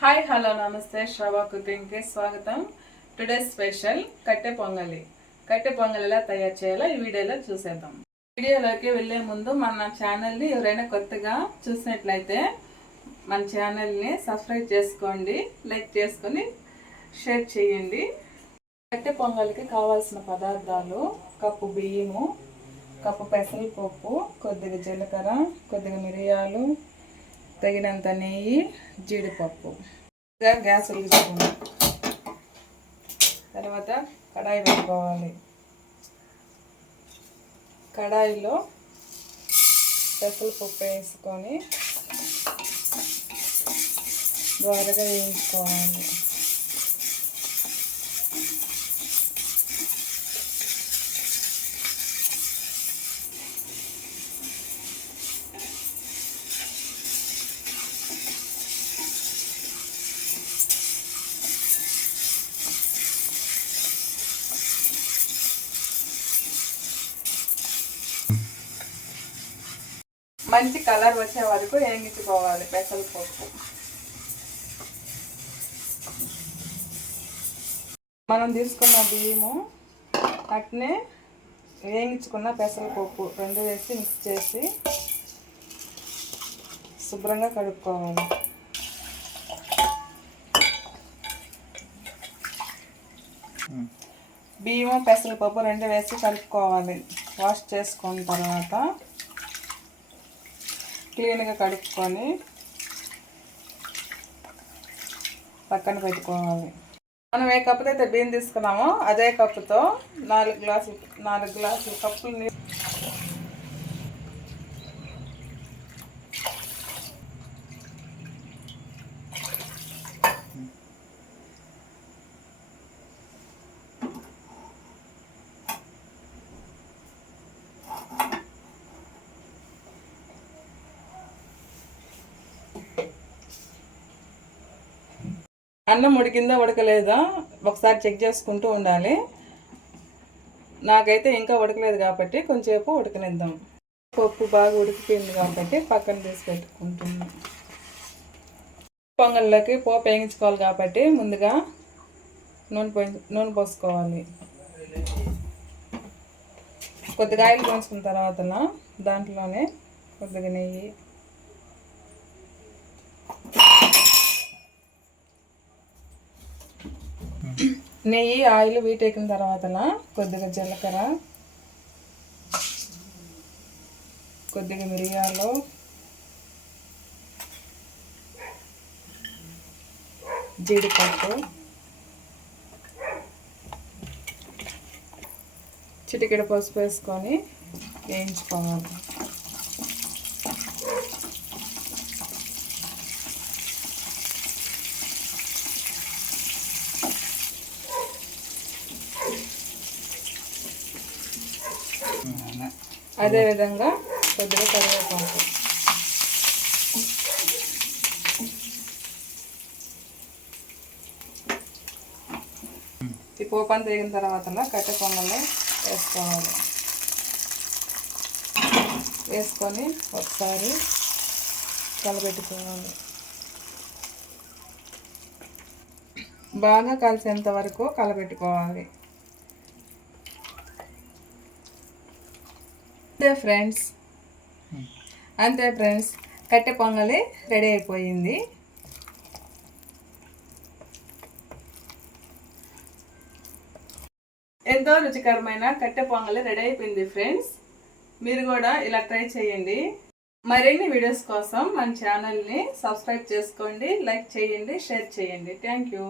Hi hello నమస్తే శ్రవా కుకింగ్కి స్వాగతం today special కట్టె పొంగలి కట్టె పొంగలి ఎలా తయారు చేయాలో ఈ వీడియోలో చూసేద్దాం వీడియోలోకి వెళ్ళే ముందు మన ఛానల్ని ఎవరైనా కొత్తగా చూసినట్లయితే మన ఛానల్ని సబ్స్క్రైబ్ చేసుకోండి లైక్ చేసుకొని షేర్ చేయండి కట్టె పొంగల్కి కావాల్సిన పదార్థాలు కప్పు బియ్యము కప్పు పెసరపప్పు కొద్దిగా జీలకర్ర కొద్దిగా మిరియాలు తగినంత నెయ్యి జీడిపప్పు. ఇంకా గ్యాస్ వెలిగించుకోండి తర్వాత కడాయి పెట్టుకోవాలి. కడాయిలో పెసరపప్పు వేసుకొని ద్వారగా వేయించుకోవాలి. మంచి కలర్ వచ్చే వరకు వేయించుకోవాలి పెసరపప్పు మనం తీసుకున్న బియ్యము అట్నే వేయించుకున్న పెసరపప్పు రెండు వేసి మిక్స్ చేసి శుభ్రంగా కడుక్కోవాలి. బియ్యము పెసరపప్పు రెండు వేసి కలుపుకోవాలి. వాష్ చేసుకున్న తర్వాత క్లీన్గా కడుక్కొని పక్కన పెట్టుకోవాలి. మనం ఏ కప్పుతో అయితే బియ్యం తీసుకున్నామో అదే కప్పుతో నాలుగు గ్లాసులు నాలుగు గ్లాసులు కప్పులు నీళ్ళు అన్నం ఉడికిందా ఉడకలేదా ఒకసారి చెక్ చేసుకుంటూ ఉండాలి. నాకైతే ఇంకా ఉడకలేదు కాబట్టి కొంచెంసేపు ఉడకనిద్దాం. పప్పు బాగా ఉడికిపోయింది కాబట్టి పక్కన తీసి పెట్టుకుంటున్నాం. పొంగల్లోకి పోపు వేయించుకోవాలి కాబట్టి ముందుగా నూనె పోయి నూనె పోసుకోవాలి. కొద్దిగా ఆయిల్ పోసుకున్న తర్వాత దాంట్లోనే కొద్దిగా నెయ్యి నెయ్యి ఆయిల్ వీటెక్కిన తర్వాత కొద్దిగా జీలకర్ర కొద్దిగా మిరియాలు జీడిపప్పు చిటికెడ పసుపు వేసుకొని వేయించుకోవాలి. అదేవిధంగా కొద్దిగా కరివేపాకు. ఈ పోపు అంతా వేగిన తర్వాత కట్టె పొంగల్లో వేసుకోవాలి. వేసుకొని ఒకసారి కలబెట్టుకోవాలి. బాగా కలిసేంత వరకు కలబెట్టుకోవాలి. అంతే ఫ్రెండ్స్. అంతే ఫ్రెండ్స్. కట్టె పొంగలి రెడీ అయిపోయింది. ఎంతో రుచికరమైన కట్టె పొంగలి రెడీ అయిపోయింది ఫ్రెండ్స్. మీరు కూడా ఇలా ట్రై చేయండి. మరిన్ని వీడియోస్ కోసం మన ఛానల్ని సబ్స్క్రైబ్ చేసుకోండి లైక్ చేయండి షేర్ చేయండి. Thank you.